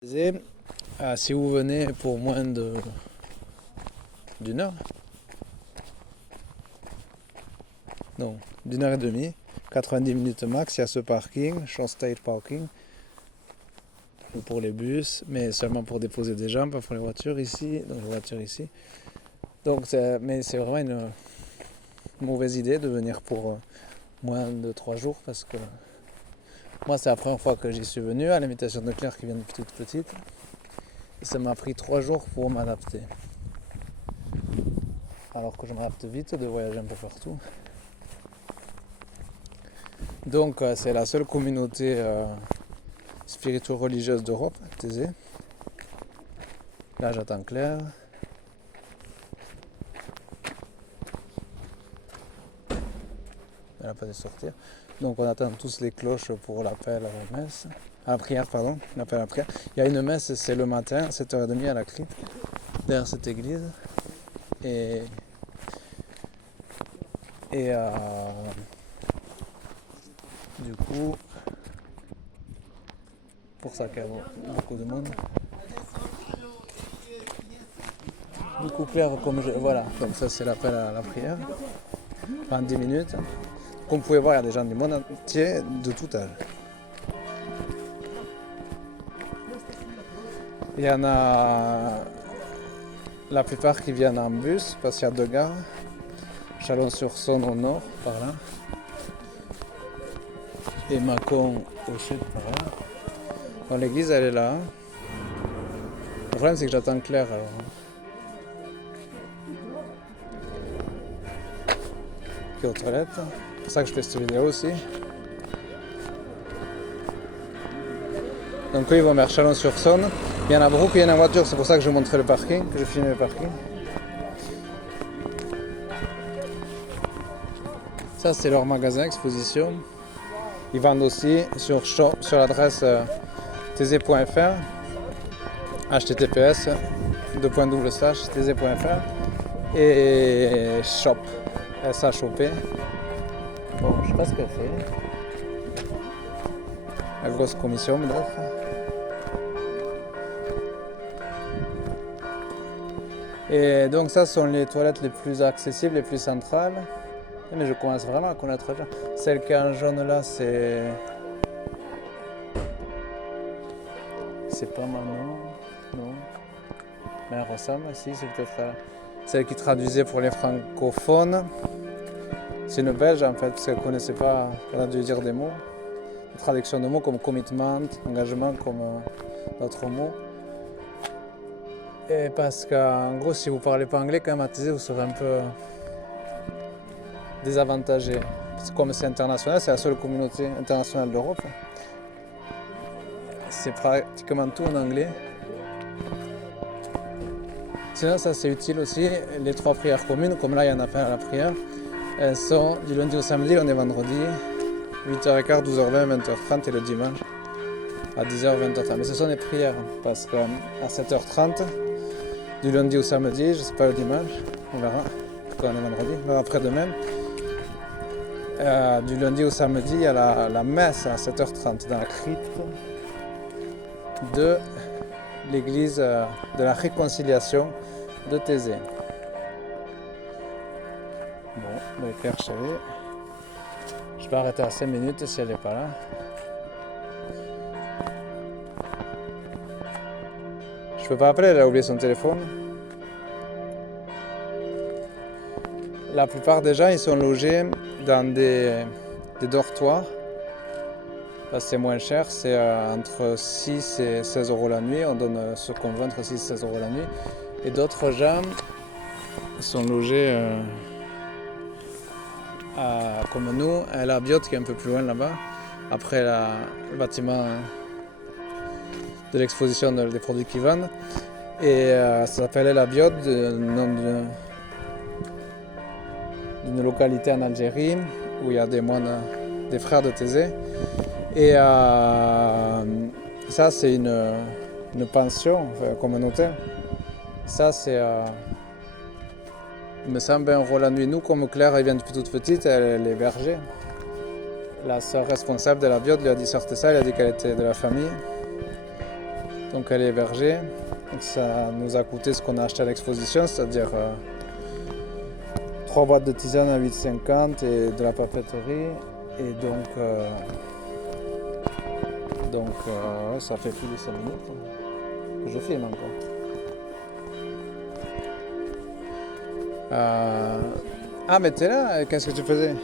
Si vous venez pour moins d'une heure, non, d'une heure et demie, 90 minutes max, il y a ce parking, Short State Parking, pour les bus, mais seulement pour déposer des gens, pas pour les voitures ici. Donc les voitures ici. Mais c'est vraiment une mauvaise idée de venir pour moins de 3 jours parce que moi c'est la première fois que j'y suis venu à l'invitation de Claire qui vient depuis toute petite. Et ça m'a pris 3 jours pour m'adapter. Alors que je m'adapte vite de voyager un peu partout. Donc c'est la seule communauté spirituelle-religieuse d'Europe, Thésée. Là j'attends Claire. Elle n'a pas de sortir. Donc on attend tous les cloches pour l'appel à la messe. À la prière, pardon. L'appel à la prière. Il y a une messe, c'est le matin, 7h30 à la crypte, derrière cette église. Et du coup, pour ça qu'il y a beaucoup de monde. Du coup, Claire, voilà, comme ça c'est l'appel à la prière, en 10 minutes. Comme vous pouvez voir, il y a des gens du monde entier, de tout âge. Il y en a la plupart qui viennent en bus, parce qu'il y a 2 gares. Chalon-sur-Saône au nord, par là. Et Mâcon au sud, par là. Bon, l'église, elle est là. Le problème, c'est que j'attends Claire, alors. Qui est aux toilettes. C'est pour ça que je fais cette vidéo aussi. Donc eux, ils vont vers Chalon-sur-Saône. Il y en a beaucoup qui viennent en voiture, c'est pour ça que je montre le parking, que je filme le parking. Ça, c'est leur magasin exposition. Ils vendent aussi sur l'adresse thésée.fr, https://thésée.fr et shop, S-H-O-P. Bon, je sais pas ce qu'elle fait. La grosse commission, peut-être. Et donc ça sont les toilettes les plus accessibles, les plus centrales. Mais je commence vraiment à connaître les gens. Celle qui est en jaune là, c'est pas Manon, non. Mais elle ressemble, si, c'est peut-être celle qui traduisait pour les francophones. C'est une Belge en fait, parce qu'elle ne connaissait pas, elle a dû dire des mots. Des traductions de mots comme commitment, engagement, comme d'autres mots. Et parce qu'en gros, si vous ne parlez pas anglais, quand même à Thésée, vous serez un peu désavantagé. Parce que comme c'est international, c'est la seule communauté internationale d'Europe. C'est pratiquement tout en anglais. Sinon, ça c'est utile aussi. Les 3 prières communes, comme là il y en a pas à la prière, elles sont du lundi au samedi, on est vendredi, 8h15, 12h20, 20h30 et le dimanche à 10h, 20h30. Mais ce sont des prières parce qu'à 7h30, du lundi au samedi, je ne sais pas le dimanche, on verra quand on est vendredi, on verra après-demain. Du lundi au samedi, il y a la messe à 7h30 dans la crypte de l'église de la réconciliation de Thésée. Bon, Claire Chalet. Je vais arrêter à 5 minutes si elle n'est pas là. Je peux pas appeler, elle a oublié son téléphone. La plupart des gens, ils sont logés dans des dortoirs. Là, c'est moins cher, c'est entre 6 et 16 euros la nuit. On donne ce qu'on veut entre 6 et 16 euros la nuit. Et d'autres gens sont logés comme nous, à la Biote qui est un peu plus loin là-bas. Après le bâtiment de l'exposition des produits qu'ils vendent. Et ça s'appelait la Biote, nom d'une localité en Algérie où il y a des moines, des frères de Thésée. Et ça c'est une pension, enfin, comme un hôtel. Ça c'est il me semble 20 euros la nuit. Nous, comme Claire elle vient depuis toute petite, elle est bergère. La sœur responsable de la Biote lui a dit sortez ça, elle a dit qu'elle était de la famille. Donc elle est hébergée. Donc ça nous a coûté ce qu'on a acheté à l'exposition, c'est-à-dire 3 boîtes de tisane à 8,50 et de la papeterie. Et donc ouais, ça fait plus de 5 minutes que je filme encore. Ah mais t'es là, qu'est-ce que tu faisais?